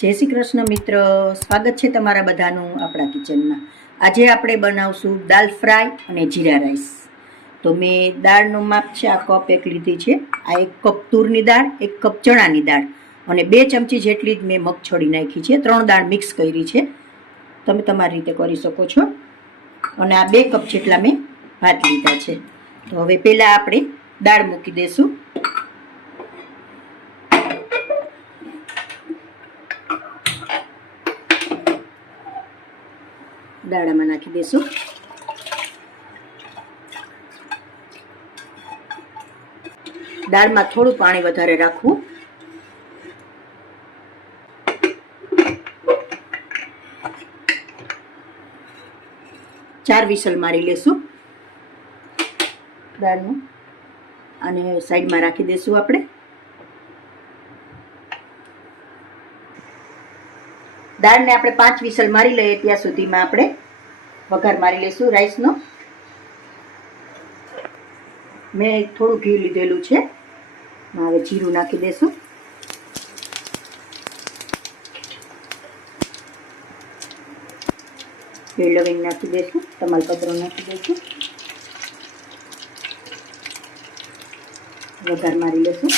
જય શ્રી કૃષ્ણ મિત્ર, સ્વાગત છે તમારા બધાનું આપણા કિચનમાં. આજે આપણે બનાવશું દાલ ફ્રાય અને જીરા રાઈસ. તો મેં દાળનું માપ છે, આ કપ એક લીધી છે. આ 1 કપ તુરની દાળ, 1 કપ ચણાની દાળ અને 2 ચમચી જેટલી જ મેં મગછોડી નાખી છે. 3 દાળ મિક્સ કરી છે. તમે તમારી રીતે કરી શકો છો. અને આ 2 કપ જેટલા મેં ભાત લીધા છે. તો હવે પહેલાં આપણે દાળ મૂકી દઈશું. દાળામાં નાખી દઈશું. દાળમાં થોડું પાણી વધારે રાખવું. ચાર વિસલ મારી લેશું દાળનું અને સાઈડમાં રાખી દઈશું. આપણે દાળને આપણે 5 વિસલ મારી લઈએ ત્યાં સુધીમાં આપણે વઘાર મારી લઈશું રાઈસનો. મેં થોડું ઘી લીધેલું છે. હવે જીરું નાખી દઈશું. બે લવિંગ નાખી દઈશું. તમાલપત્ર નાખી દઈશું. વઘાર મારી લઈશું.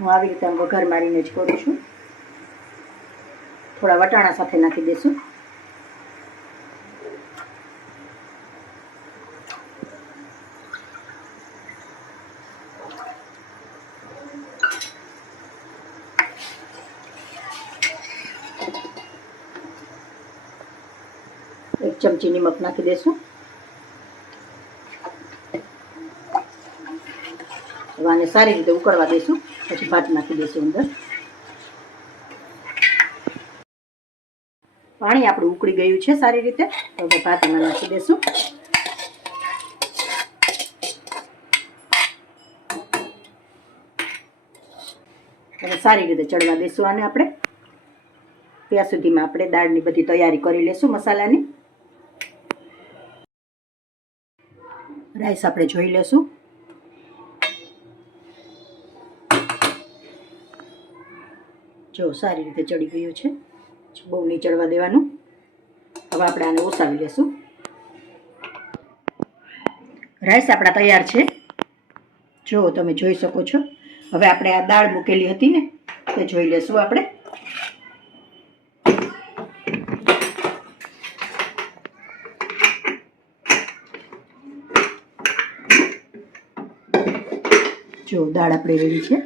હું આવી રીતે વઘાર મારીને જ કરું છું. થોડા વટાણા સાથે નાખી દઈશું. એક ચમચી નિમક નાખી દઈશું. આને સારી રીતે ઉકળવા દઈશું. પછી ભાત નાખી દઈશું અંદર. પાણી આપણું ઉકળી ગયું છે સારી રીતે. હવે ભાત એમાં નાખી દઈશું. હવે સારી રીતે ચડવા દઈશું આને આપણે. ત્યાં સુધીમાં આપણે દાળની બધી તૈયારી કરી લઈશું મસાલાની. રાઈસ આપણે જોઈ લઈશું. જો સારી રીતે ચડી ગયું છે. બહુ નહીં ચડવા દેવાનું. હવે આપણે આને ઓસાવી લેશું. રાઈસ આપણા તૈયાર છે. જો તમે જોઈ શકો છો. હવે આપણે આ દાળ મૂકેલી હતી ને તે જોઈ લેશું આપણે. જો દાળ આપણી રેડી છે.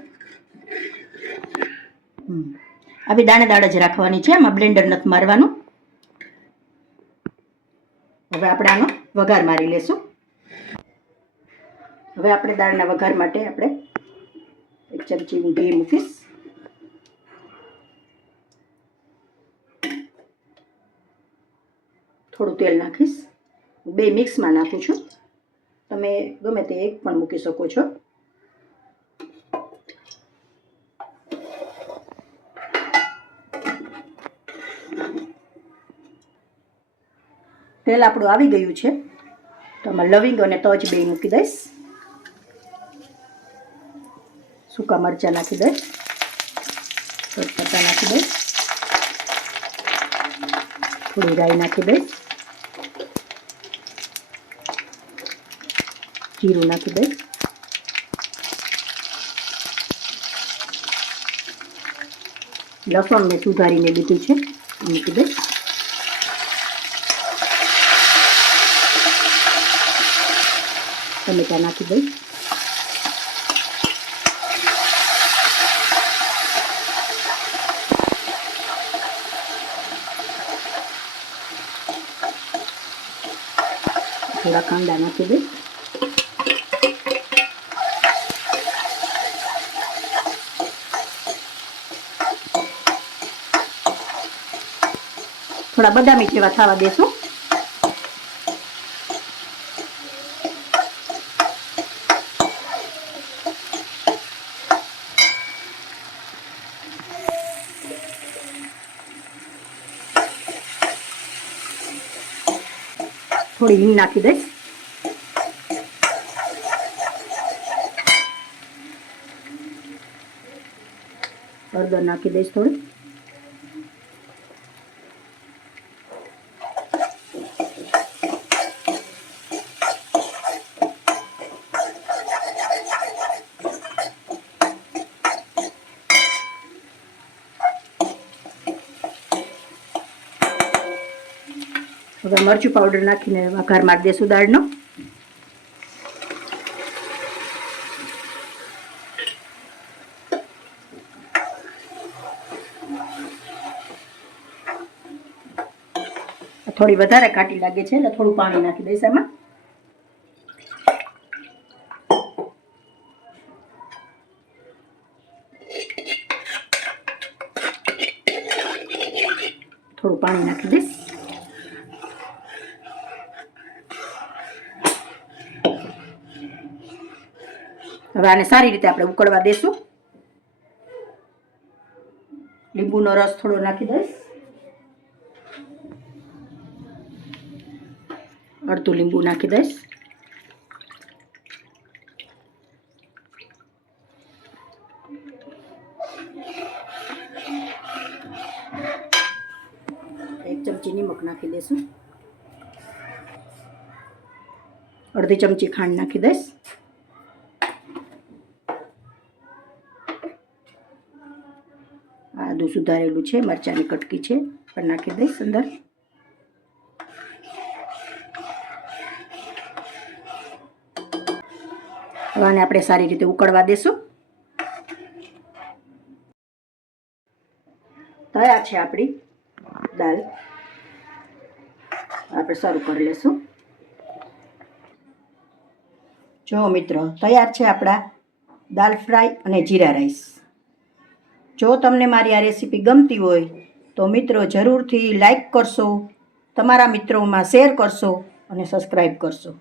આવી દાણે દાળ જ રાખવાની છે. આમાં બ્લેન્ડર નથી મારવાનું. હવે આપણે આનો વઘાર મારી લેશું. હવે આપણે દાળના વઘાર માટે આપણે 1 ચમચી ઘી મૂકીશ. થોડું તેલ નાખીશ. 2 મિક્સમાં નાખું છું. તમે ગમે તે એક પણ મૂકી શકો છો. તેલ આપણું આવી ગયું છે. તો આમાં લવિંગ અને તજ 2 મૂકી દઈશ. સૂકા મરચાં નાખી દઈશ. તેજપત્તા નાખી દઈશ. થોડી રાઈ નાખી દઈશ. જીરું નાખી દઈશ. લસણ મેં સુધારીને લીધું છે, મૂકી દઈશ. ટમેટા નાખી દઈશ. થોડા કાંદા નાખી દઈશ. થોડા બદામી જેવા થવા દેશું. થોડી હિંગ નાખી દઈશ. હળદર નાખી દઈશ થોડી. હવે મરચું પાવડર નાખીને વઘાર મારી દઈશું દાળનો. થોડી વધારે ખાટી લાગે છે એટલે થોડું પાણી નાખી દઈશ એમાં. થોડું પાણી નાખી દઈશ. હવે આને સારી રીતે આપણે ઉકળવા દેશું. લીંબુનો રસ થોડો નાખી દઈશ. અડધું લીંબુ નાખી દઈશ. એક ચમચી નિમક નાખી દઈશું. અડધી ચમચી ખાંડ નાખી દઈશ. આદું સુધારેલું છે, મરચાંની કટકી છે પણ નાખી દઈશ અંદર. હવે આને આપણે સારી રીતે ઉકળવા દેશું. તૈયાર છે આપણી દાળ. આપણે શરૂ કરી લેશું. જો મિત્રો, તૈયાર છે આપણા દાલ ફ્રાય અને જીરા રાઈસ. જો તમને મારી આ રેસીપી ગમતી હોય તો મિત્રો જરૂરથી લાઈક કરશો, તમારા મિત્રોમાં શેર કરશો અને સબસ્ક્રાઈબ કરશો.